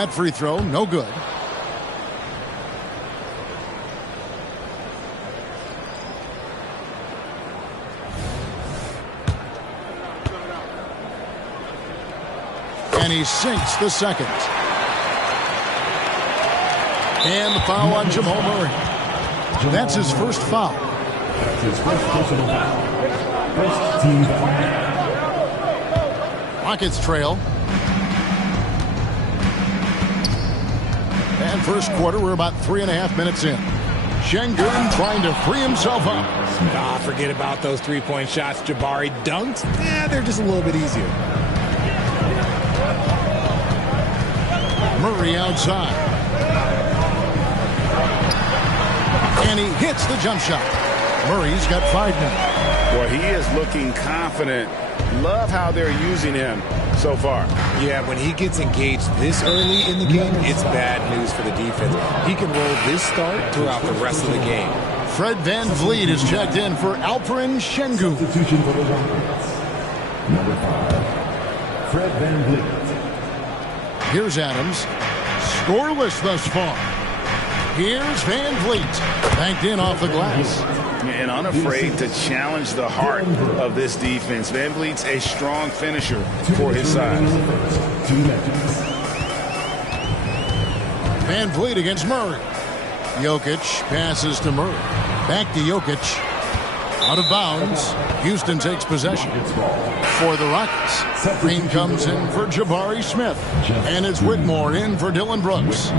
That free throw, no good. And he sinks the second. And the foul on Jamal Murray. That's his first foul. That's his first personal foul. First team foul. Rockets trail. And first quarter, we're about 3.5 minutes in. Şengün trying to free himself up. Forget about those three-point shots. Jabari dunked. They're just a little bit easier. Murray outside. And he hits the jump shot. Murray's got 5 now. Well, he is looking confident. Love how they're using him so far. Yeah, when he gets engaged this early in the game, it's bad news for the defense. He can roll this start throughout the rest of the game. Fred VanVleet is checked in for Alperen Şengün. Substitution for the Rockets. Number 5, Fred VanVleet. Here's Adams. Scoreless thus far. Here's VanVleet. Banked in off the glass. And unafraid to challenge the heart of this defense. VanVleet's a strong finisher for his size. VanVleet against Murray. Jokic passes to Murray. Back to Jokic. Out of bounds. Houston takes possession for the Rockets. Green comes in for Jabari Smith. And it's Whitmore in for Dillon Brooks.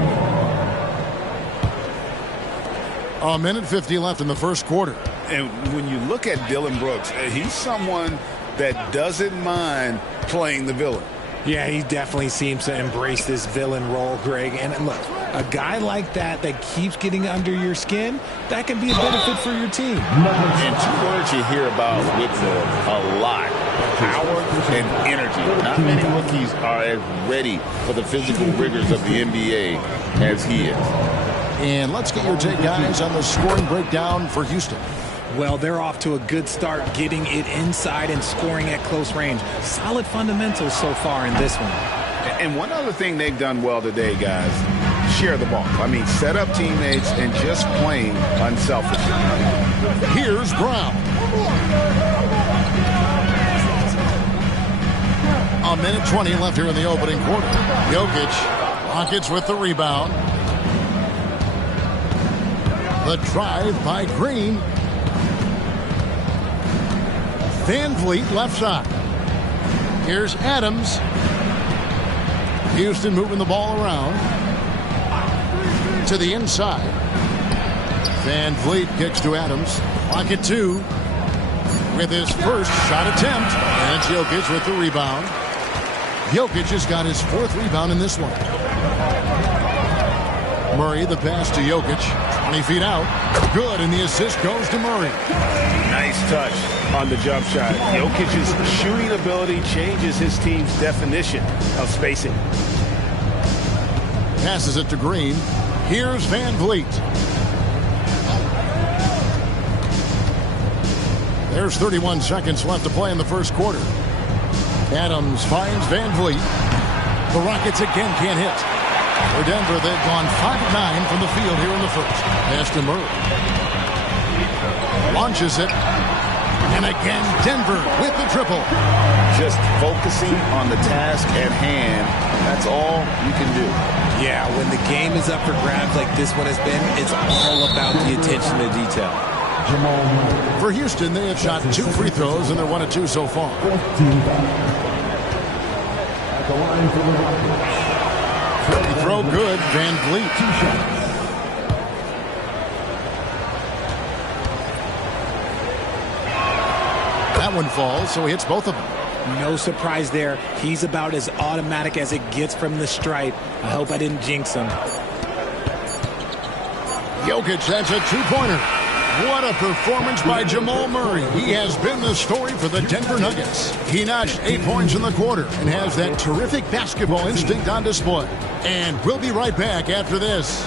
1:50 left in the first quarter. And when you look at Dillon Brooks, he's someone that doesn't mind playing the villain. Yeah, he definitely seems to embrace this villain role, Greg. And look, a guy like that keeps getting under your skin, that can be a benefit for your team. And 2 words you hear about Whitmore a lot: power and energy. Not many rookies are as ready for the physical rigors of the NBA as he is. And let's get your take, guys, on the scoring breakdown for Houston. Well, they're off to a good start getting it inside and scoring at close range. Solid fundamentals so far in this one. And one other thing they've done well today, guys, share the ball. I mean, set up teammates and just playing unselfishly. Here's Brown. 1:20 left here in the opening quarter. Jokic, Rockets with the rebound. The drive by Green. VanVleet left side. Here's Adams. Houston moving the ball around to the inside. VanVleet kicks to Adams. Clock at 2 with his first shot attempt. And it's Jokic with the rebound. Jokic has got his 4th rebound in this one. Murray, the pass to Jokic. 20 feet out. Good, and the assist goes to Murray. Nice touch on the jump shot. Jokic's shooting ability changes his team's definition of spacing. Passes it to Green. Here's VanVleet. There's 31 seconds left to play in the first quarter. Adams finds VanVleet. The Rockets again can't hit. For Denver, they've gone 5-9 from the field here in the first. Pass to Murray. Launches it. And again, Denver with the triple. Just focusing on the task at hand. That's all you can do. Yeah, when the game is up for grabs like this one has been, it's all about the attention to detail. For Houston, they have shot 2 free throws, and they're 1 of 2 so far. At the line for the Rockets. Free throw good, VanVleet. 2 shots. That one falls, so he hits both of them. No surprise there. He's about as automatic as it gets from the stripe. I hope I didn't jinx him. Jokic, that's a 2-pointer. What a performance by Jamal Murray. He has been the story for the Denver Nuggets. He notched 8 points in the quarter and has that terrific basketball instinct on display. And we'll be right back after this.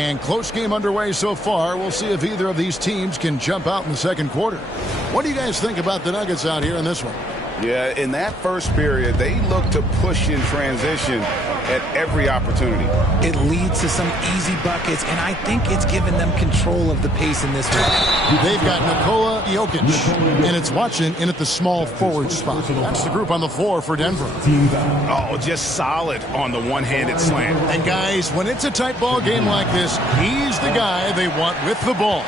And close game underway so far. We'll see if either of these teams can jump out in the second quarter. What do you guys think about the Nuggets out here in this one? Yeah, in that first period, they look to push in transition at every opportunity. It leads to some easy buckets, and I think it's given them control of the pace in this one. They've got Nikola Jokic, and it's Watson in at the small forward spot. That's the group on the floor for Denver. Oh, just solid on the one-handed slam. And guys, when it's a tight ball game like this, he's the guy they want with the ball.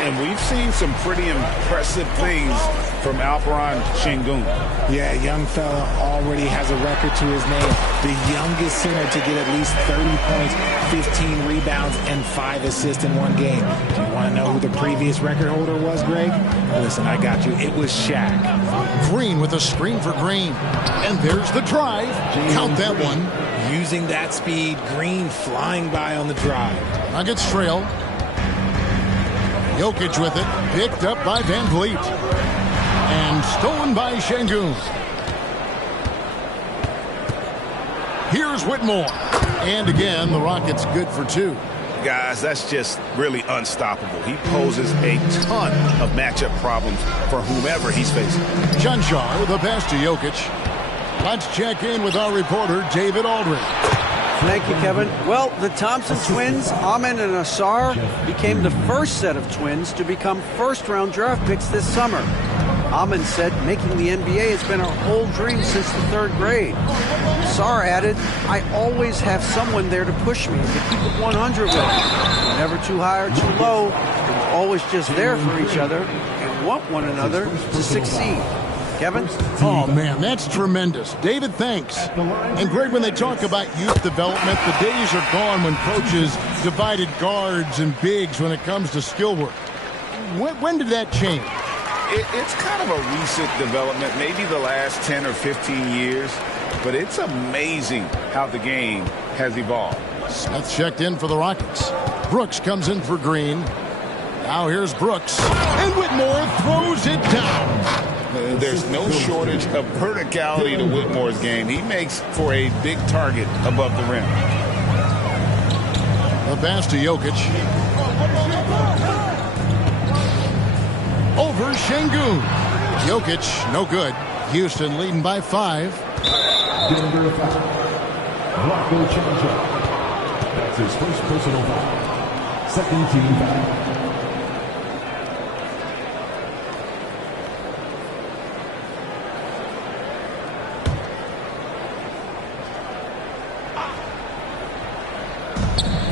And we've seen some pretty impressive things from Alperen Şengün. Yeah, young fella already has a record to his name. The youngest center to get at least 30 points, 15 rebounds, and 5 assists in one game. Do you want to know who the previous record holder was, Greg? Listen, I got you. It was Shaq. Green with a screen for Green. And there's the drive. Count that one. Using that speed, Green flying by on the drive. Nuggets trail. Jokic with it, picked up by Van Vliet. And stolen by Şengün. Here's Whitmore. And again, the Rockets good for 2. Guys, that's just really unstoppable. He poses a ton of matchup problems for whomever he's facing. Cancar with a pass to Jokic. Let's check in with our reporter, David Aldridge. Thank you, Kevin. Well, the Thompson twins, Amen and Ausar, became the first set of twins to become first-round draft picks this summer. Amen said making the NBA has been a whole dream since the 3rd grade. Ausar added, I always have someone there to push me, to keep it 100 with me. Never too high or too low. We're always just there for each other and want one another to succeed. Kevin? Oh, man, that's tremendous. David, thanks. And Greg, when they talk about youth development, the days are gone when coaches divided guards and bigs when it comes to skill work. When did that change? It's kind of a recent development, maybe the last 10 or 15 years, but it's amazing how the game has evolved. Smith checked in for the Rockets. Brooks comes in for Green. Now here's Brooks. And Whitmore throws it down. There's no shortage of verticality to Whitmore's game. He makes for a big target above the rim. The pass to Jokic. Over Şengün. Jokic, no good. Houston leading by 5. Denver foul. Rocco Cancar. That's his first personal foul. Second team foul.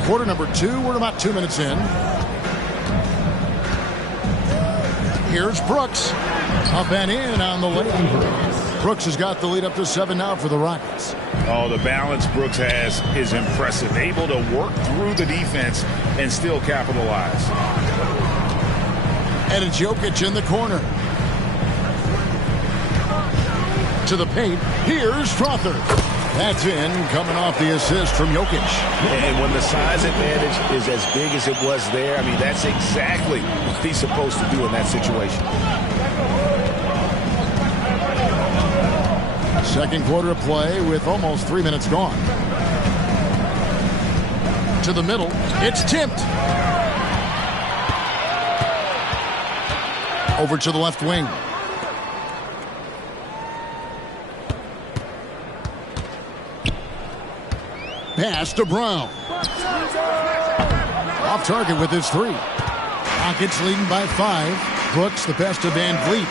Quarter number 2. We're about 2 minutes in. Here's Brooks. Up and in on the lane. Brooks has got the lead up to 7 now for the Rockets. Oh, the balance Brooks has is impressive. Able to work through the defense and still capitalize. And it's Jokic in the corner. To the paint. Here's Strother. That's in, coming off the assist from Jokic. And when the size advantage is as big as it was there, I mean, that's exactly what he's supposed to do in that situation. Second quarter of play with almost 3 minutes gone. To the middle. It's tipped. Over to the left wing. Pass to Brown. Off target with his 3. Rockets leading by 5. Brooks the pass to Van Vliet.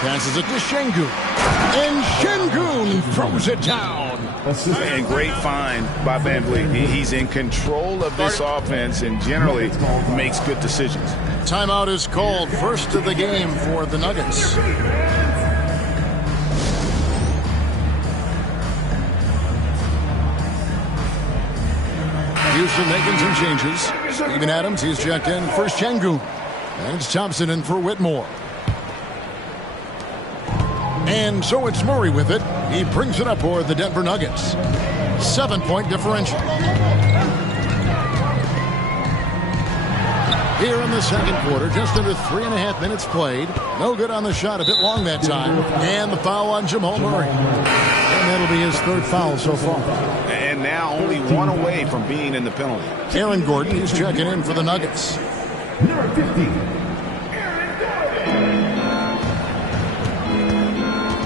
Passes it to Şengün. And Şengün throws it down. And great find by Van Vliet. He's in control of this offense and generally makes good decisions. Timeout is called. First of the game for the Nuggets. Houston making some changes. Steven Adams, he's checked in for Şengün. And it's Thompson in for Whitmore. And so it's Murray with it. He brings it up for the Denver Nuggets. 7-point differential. Here in the second quarter, just under 3.5 minutes played. No good on the shot, a bit long that time. And the foul on Jamal Murray. And And that'll be his third foul so far. And now only one away from being in the penalty. Aaron Gordon, he's checking in for the Nuggets. Number 50.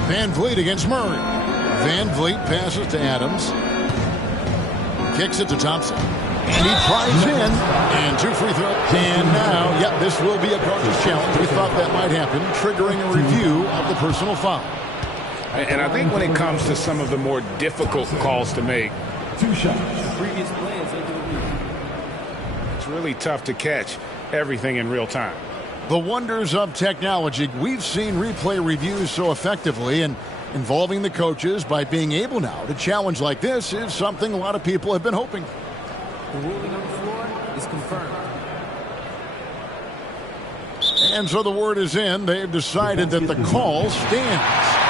Van Vliet against Murray. Van Vliet passes to Adams. Kicks it to Thompson. And he drives in. And 2 free throws. And now, yep, this will be a Gargis challenge. We thought that might happen, triggering a review of the personal foul. And I think when it comes to some of the more difficult calls to make, 2 shots. it's really tough to catch everything in real time. The wonders of technology. We've seen replay reviews so effectively, and involving the coaches by being able now to challenge like this is something a lot of people have been hoping. The ruling on the floor is confirmed. And so the word is in. They've decided that the call stands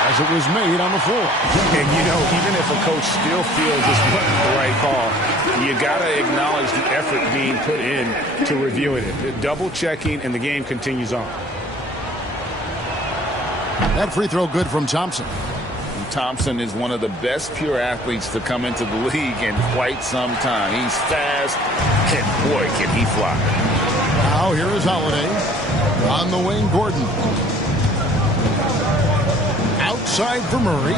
as it was made on the floor. And, you know, even if a coach still feels this wasn't the right call, you got to acknowledge the effort being put in to reviewing it. Double checking, and the game continues on. That free throw good from Thompson. Thompson is one of the best pure athletes to come into the league in quite some time. He's fast, and boy, can he fly. Now here is Holiday. On the wing, Gordon. Outside for Murray.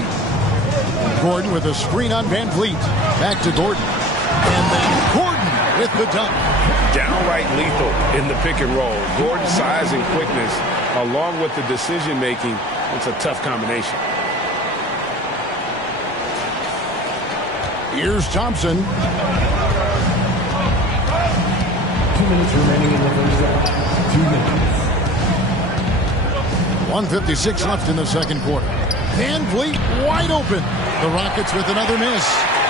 Gordon with a screen on Van Vliet. Back to Gordon. And then Gordon with the dunk. Downright lethal in the pick and roll. Gordon's size and quickness, along with the decision-making, it's a tough combination. Here's Thompson. 2 minutes remaining in the first half. 2 minutes. 1:56 left in the second quarter. Van Vliet wide open. The Rockets with another miss.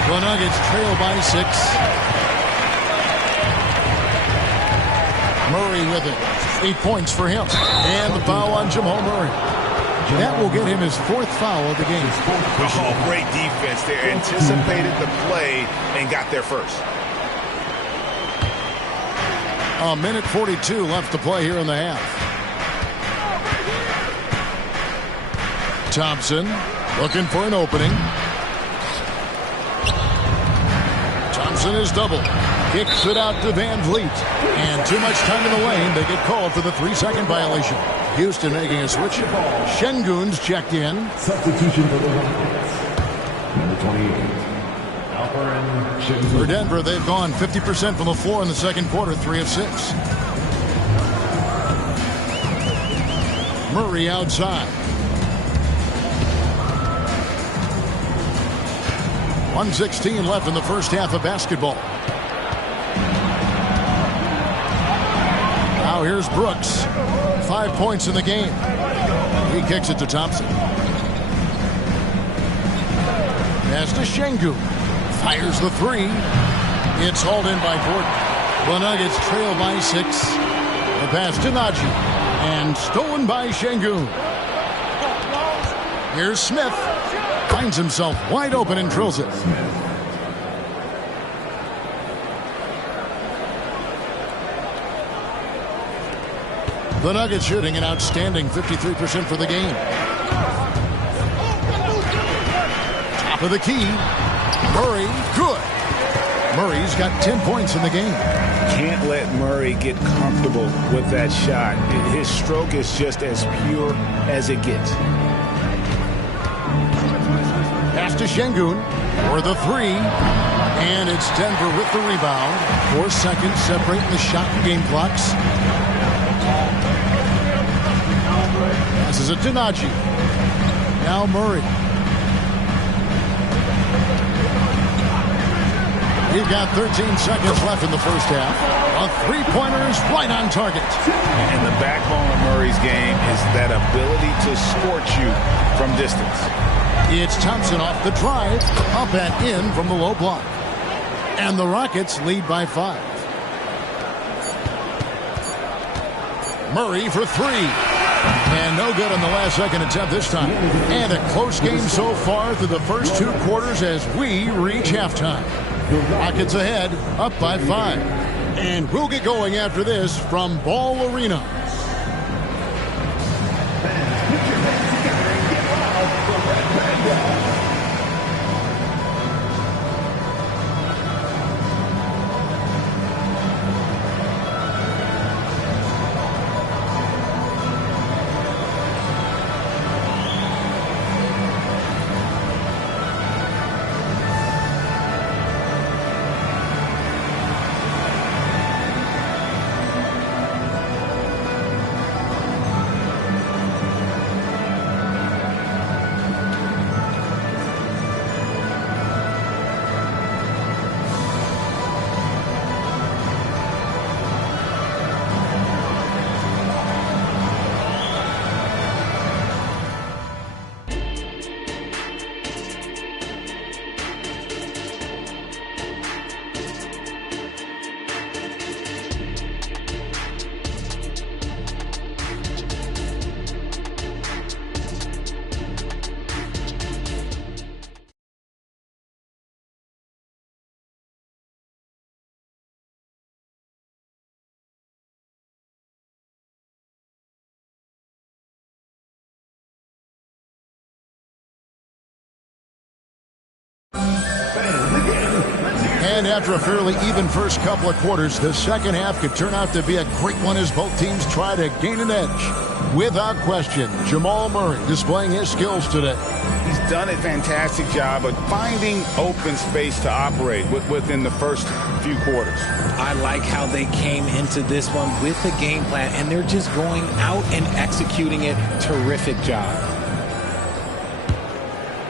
The Nuggets trail by 6. Murray with it. 8 points for him. And the foul on Jamal Murray. That will get him his 4th foul of the game. Oh, great defense there. Anticipated the play and got there first. A minute 42 left to play here in the half. Thompson looking for an opening. Thompson is double. Kicks it out to Van Vliet. And too much time in the lane. They get called for the 3-second violation. Houston making a switch. Şengün's checked in. Substitution for the Rockets. Number 28. Alperen Şengün. For Denver, they've gone 50% from the floor in the second quarter, 3 of 6. Murray outside. 1:16 left in the first half of basketball. Now here's Brooks. 5 points in the game. He kicks it to Thompson. Pass to Şengün. Fires the 3. It's hauled in by Gordon. The Nuggets trail by 6. The pass to Nagy. And stolen by Şengün. Here's Smith. Finds himself wide open and drills it. The Nuggets shooting an outstanding 53% for the game. Top of the key. Murray, good. Murray's got 10 points in the game. Can't let Murray get comfortable with that shot. His stroke is just as pure as it gets. Pass to Şengün for the 3. And it's Denver with the rebound. 4 seconds separating the shot and game clocks. Passes it to Nagy. Now Murray. We've got 13 seconds left in the first half. A 3-pointer is right on target. And the backbone of Murray's game is that ability to scorch you from distance. It's Thompson off the drive, up and in from the low block. And the Rockets lead by 5. Murray for 3. And no good on the last second attempt this time. And a close game so far through the first 2 quarters as we reach halftime. Rockets ahead, up by 5. And we'll get going after this from Ball Arena. And after a fairly even first couple of quarters, the second half could turn out to be a great one as both teams try to gain an edge. Without question, Jamal Murray displaying his skills today. He's done a fantastic job of finding open space to operate within the first few quarters. I like how they came into this one with a game plan, and they're just going out and executing it. Terrific job.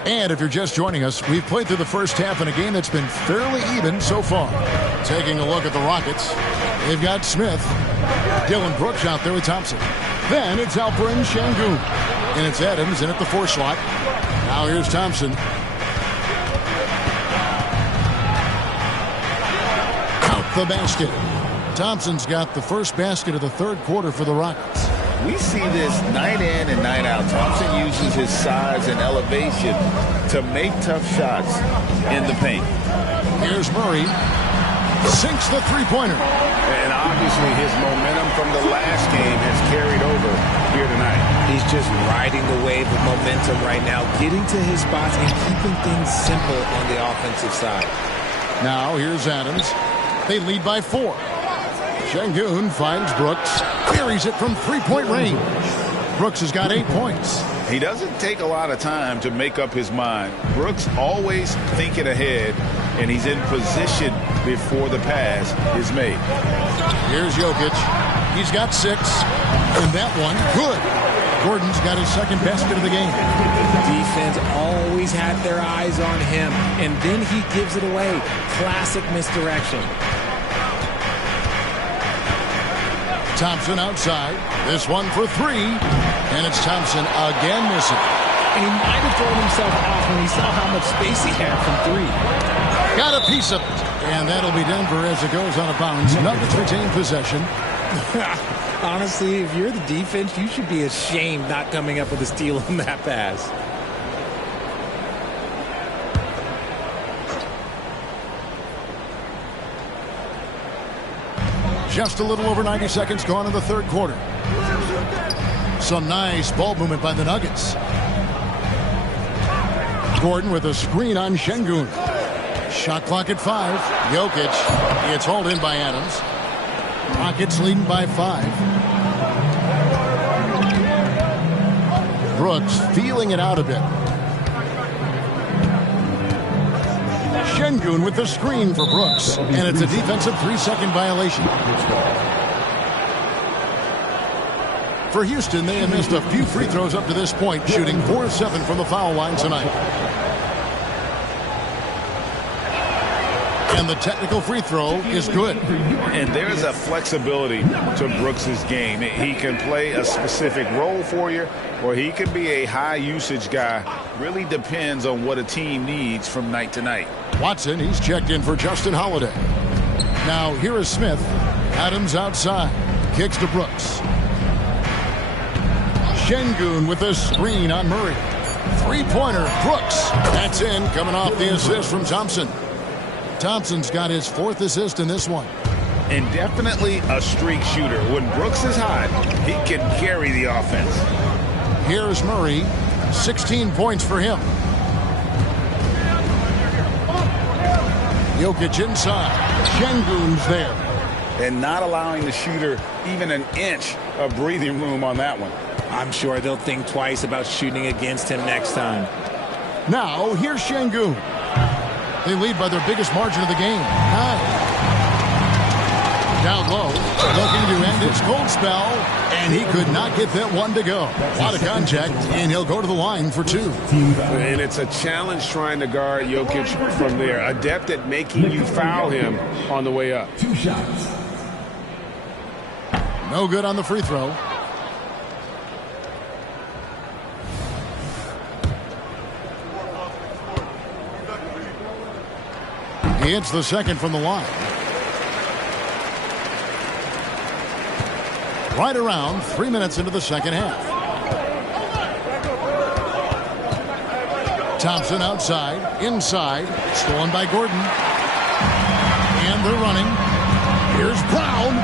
And if you're just joining us, we've played through the first half in a game that's been fairly even so far. Taking a look at the Rockets, they've got Smith, Dylan Brooks out there with Thompson. Then it's Alperen Sengun. And it's Adams in at the 4 slot. Now here's Thompson. Out the basket. Thompson's got the first basket of the third quarter for the Rockets. We see this night in and night out. Thompson uses his size and elevation to make tough shots in the paint. Here's Murray. Sinks the three-pointer. And obviously his momentum from the last game has carried over here tonight. He's just riding the wave of momentum right now, getting to his spots and keeping things simple on the offensive side. Now here's Adams. They lead by 4. Sengun finds Brooks. Buries it from three-point range. Brooks has got 8 points. He doesn't take a lot of time to make up his mind. Brooks always thinking ahead, and he's in position before the pass is made. Here's Jokic. He's got 6. And that one, good. Gordon's got his second basket of the game. Defense always had their eyes on him, and then he gives it away. Classic misdirection. Thompson outside. This one for 3. And it's Thompson again missing. And he might have thrown himself off when he saw how much space he had from 3. Got a piece of it. And that'll be Denver as it goes out of bounds. Nuggets retain possession. Honestly, if you're the defense, you should be ashamed not coming up with a steal on that pass. Just a little over 90 seconds gone in the third quarter. Some nice ball movement by the Nuggets. Gordon with a screen on Sengun. Shot clock at 5. Jokic. It's hauled in by Adams. Rockets leading by 5. Brooks feeling it out a bit. Sengun with the screen for Brooks. And it's a defensive 3-second violation. For Houston, they have missed a few free throws up to this point, shooting 4-7 from the foul line tonight. And the technical free throw is good. And there's a flexibility to Brooks's game. He can play a specific role for you, or he can be a high-usage guy. Really depends on what a team needs from night to night. Watson, he's checked in for Justin Holiday. Now, here is Smith. Adams outside. Kicks to Brooks. Sengun with a screen on Murray. Three-pointer, Brooks. That's in, coming off the assist from Thompson. Thompson's got his 4th assist in this one. And definitely a streak shooter. When Brooks is hot, he can carry the offense. Here's Murray. 16 points for him. Jokic inside. Sengun's there. And not allowing the shooter even an inch of breathing room on that one. I'm sure they'll think twice about shooting against him next time. Now, here's Sengun. They lead by their biggest margin of the game, 9. Down low, looking to end his cold spell, and he could not get that one to go. A lot of contact, and he'll go to the line for 2. And it's a challenge trying to guard Jokic from there. Adept at making you foul him on the way up. 2 shots. No good on the free throw. He hits the second from the line. Right around 3 minutes into the second half. Thompson outside, inside, stolen by Gordon. And they're running. Here's Brown.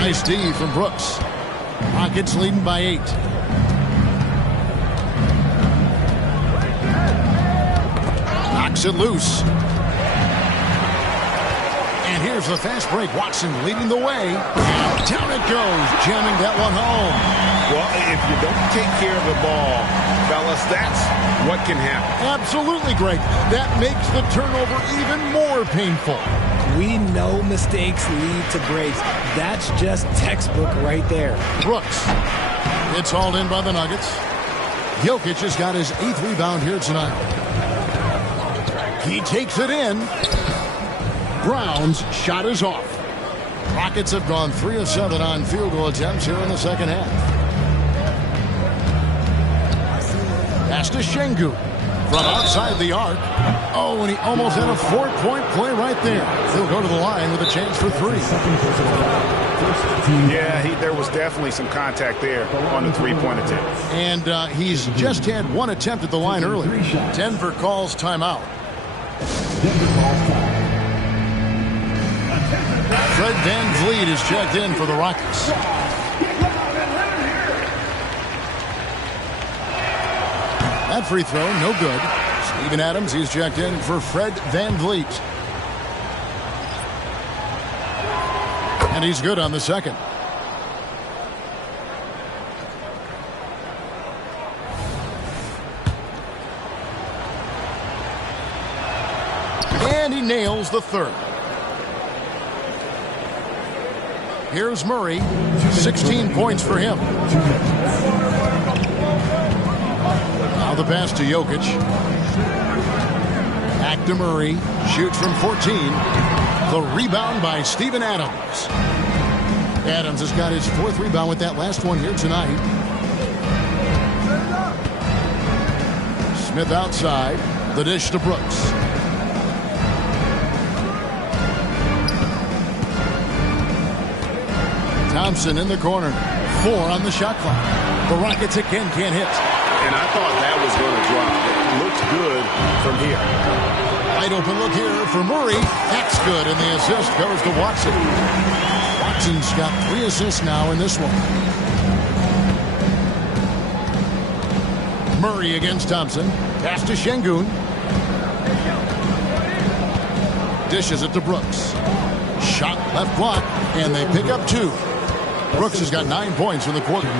Nice D from Brooks. Rockets leading by 8. Knocks it loose. And here's the fast break. Watson leading the way. And down it goes, jamming that one home. Well, if you don't take care of the ball, fellas, that's what can happen. Absolutely, Greg. That makes the turnover even more painful. We know mistakes lead to breaks. That's just textbook right there. Brooks. It's hauled in by the Nuggets. Jokic has got his 8th rebound here tonight. He takes it in. Brown's shot is off. Rockets have gone 3 of 7 on field goal attempts here in the second half. Pass to Şengün from outside the arc. Oh, and he almost had a 4-point play right there. He'll go to the line with a chance for 3. Yeah, there was definitely some contact there on the three-point attempt. And he's just had 1 attempt at the line earlier. Denver calls timeout. Fred VanVleet is checked in for the Rockets. That free throw, no good. Steven Adams, he's checked in for Fred VanVleet. And he's good on the second. And he nails the third. Here's Murray. 16 points for him. Now the pass to Jokic. Back to Murray. Shoots from 14. The rebound by Steven Adams. Adams has got his 4th rebound with that last one here tonight. Smith outside. The dish to Brooks. Thompson in the corner. 4 on the shot clock. The Rockets again can't hit. And I thought that was going to drop. It looks good from here. Wide open look here for Murray. That's good, and the assist goes to Watson. Watson's got 3 assists now in this one. Murray against Thompson. Pass to Şengün. Dishes it to Brooks. Shot left block, and they pick up 2. Brooks has got 9 points in the quarter.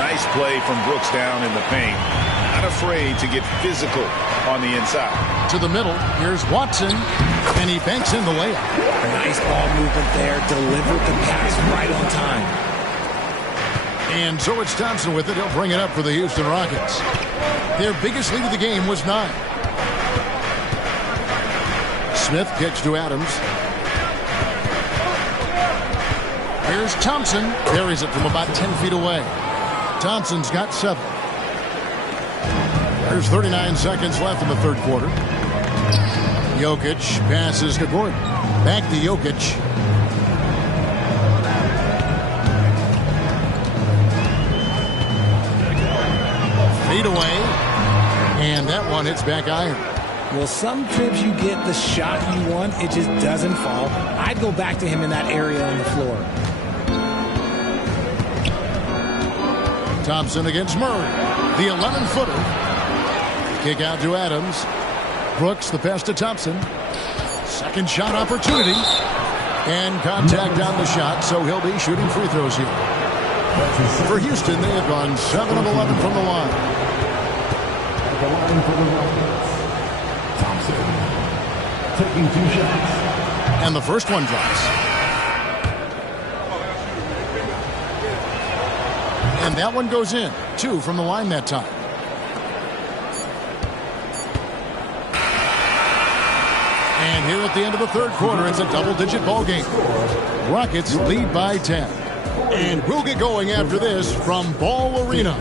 Nice play from Brooks down in the paint. Not afraid to get physical on the inside. To the middle, here's Watson, and he banks in the layup. Nice ball movement there, delivered the pass right on time. And so it's Thompson with it. He'll bring it up for the Houston Rockets. Their biggest lead of the game was 9. Smith kicks to Adams. Here's Thompson. Buries it from about 10 feet away. Thompson's got 7. There's 39 seconds left in the third quarter. Jokic passes to Gordon. Back to Jokic. Fade away. And that one hits back iron. Well, some trips you get the shot you want, it just doesn't fall. I'd go back to him in that area on the floor. Thompson against Murray. The 11-footer. Kick out to Adams. Brooks the pass to Thompson. Second shot opportunity. And contact on the shot, so he'll be shooting free throws here. For Houston, they have gone 7 of 11 from the line. At the line for the Rockets, Thompson taking 2 shots. And the first one drops. And that one goes in. 2 from the line that time. And here at the end of the third quarter, it's a double-digit ball game. Rockets lead by 10. And we'll get going after this from Ball Arena.